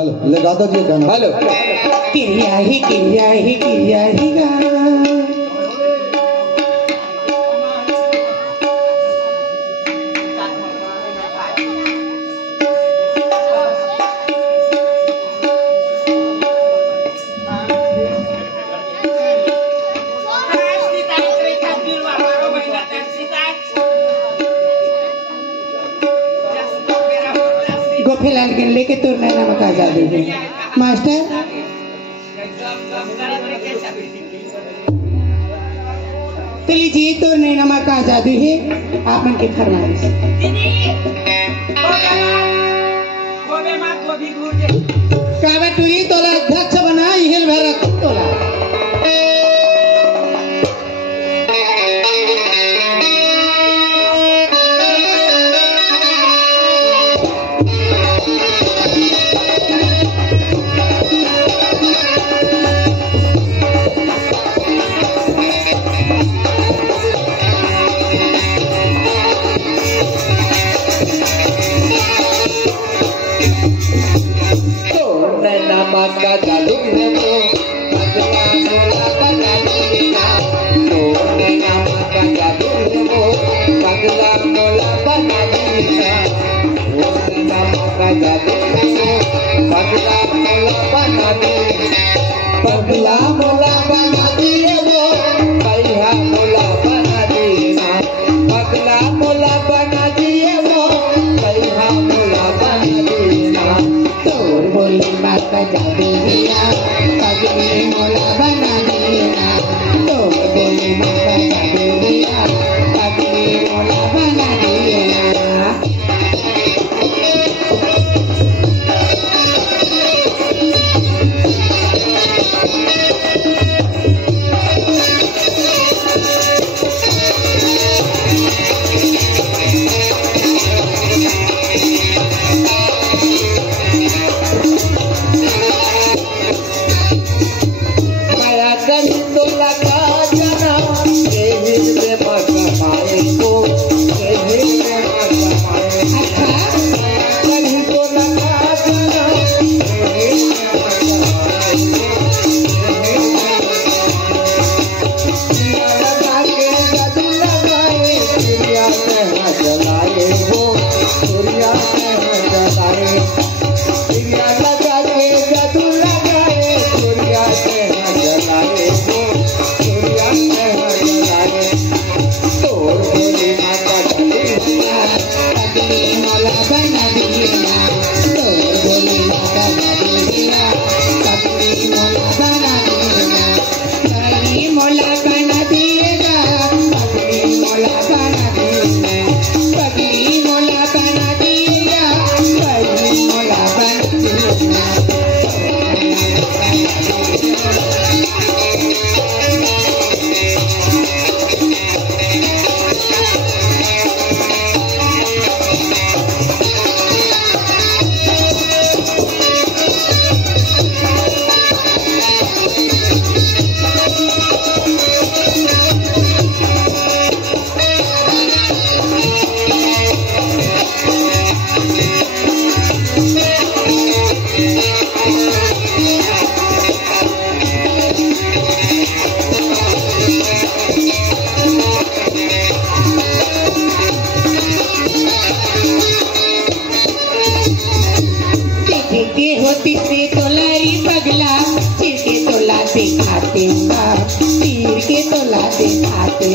हेलो लगा दो जी गाना हेलो किरिया ही गा गोफीलाल के लेके तो नैना मका जा दे मास्टर तो लीजिए तो नैना मका जादू है आप मन के फरमाइश काबा टुई तोला अध्यक्ष बना इहेल भरा तोला का जादू है वो पगला मोला बना दीना तो नैना का जादू है वो पगला मोला बना दीना वो नैना का जादू है वो पगला मोला बना दीना पगला मोला बना दिए वो पैहा मोला बना दीना पगला मोला बना दिए वो पैहा मोला बना दीना तोर बोली माता जादू दिया पगली मोला बना दिया तोर बोली माता जादू दिया पगली मोला बना दिया होती से तोलारी पगला चिर के तोला दिखाते तीर के तोला दिखाते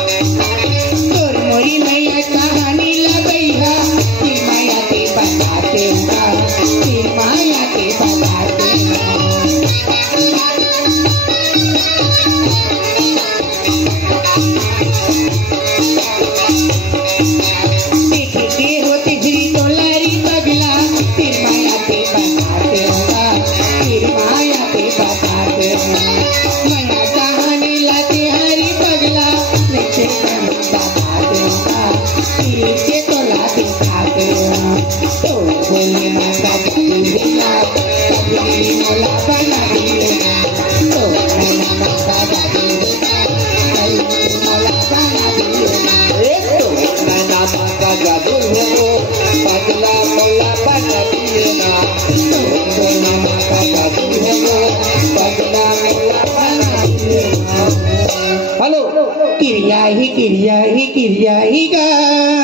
तोर मोरी मैया कहानी लगैया फिर माया के बताते फिर माया के बताते मैया कहानी लाते हरी पगला लेते के तोला दिखाते तो बोले माता दिया पगली मोला बना दिया तो माता दादी मोला बना Kirya hi ga